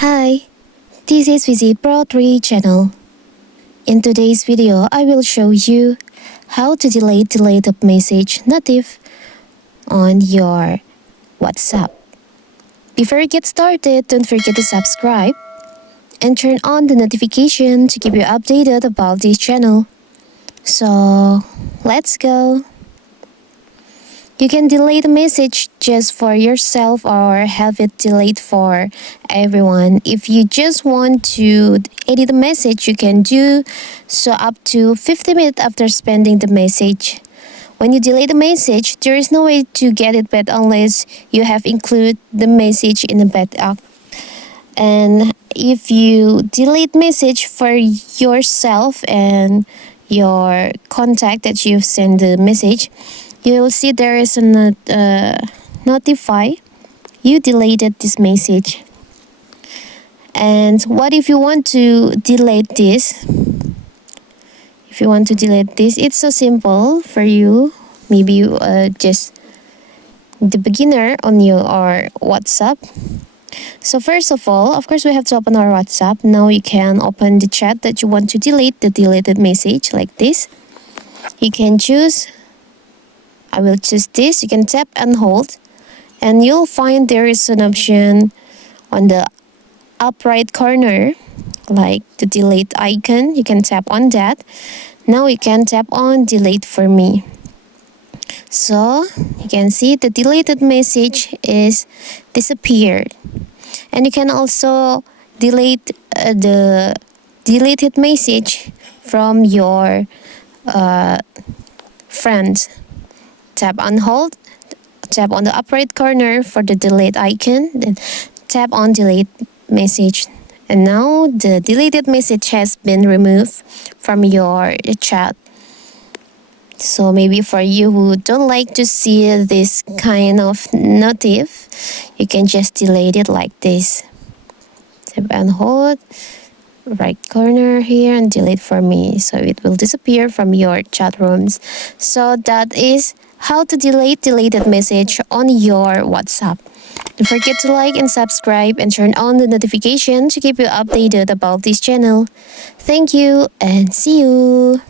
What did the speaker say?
Hi, this is Visit Pro 3 channel. In today's video, I will show you how to delete deleted message notif on your WhatsApp. Before we get started, don't forget to subscribe and turn on the notification to keep you updated about this channel. So, let's go. You can delete a message just for yourself or have it delete for everyone. If you just want to edit a message, you can do so up to 50 minutes after sending the message. When you delete a message, there is no way to get it back unless you have included the message in the backup. And if you delete message for yourself and your contact that you've sent the message, you will see there is a notify you deleted this message. And what if you want to delete this? If you want to delete this, it's so simple for you. Maybe you just the beginner on your WhatsApp. So first of all, of course, we have to open our WhatsApp. Now you can open the chat that you want to delete, the deleted message like this. You can choose. I will choose this. You can tap and hold, and you'll find there is an option on the up right corner, like the delete icon. You can tap on that. Now you can tap on delete for me. So you can see the deleted message is disappeared, and you can also delete the deleted message from your friends. Tap on hold, tap on the up right corner for the delete icon, then tap on delete message. And now the deleted message has been removed from your chat. So maybe for you who don't like to see this kind of notif, you can just delete it like this. Tap and hold, right corner here, and delete for me. So it will disappear from your chat rooms. So that is how to delete deleted message on your WhatsApp. Don't forget to like and subscribe and turn on the notification to keep you updated about this channel. Thank you and see you.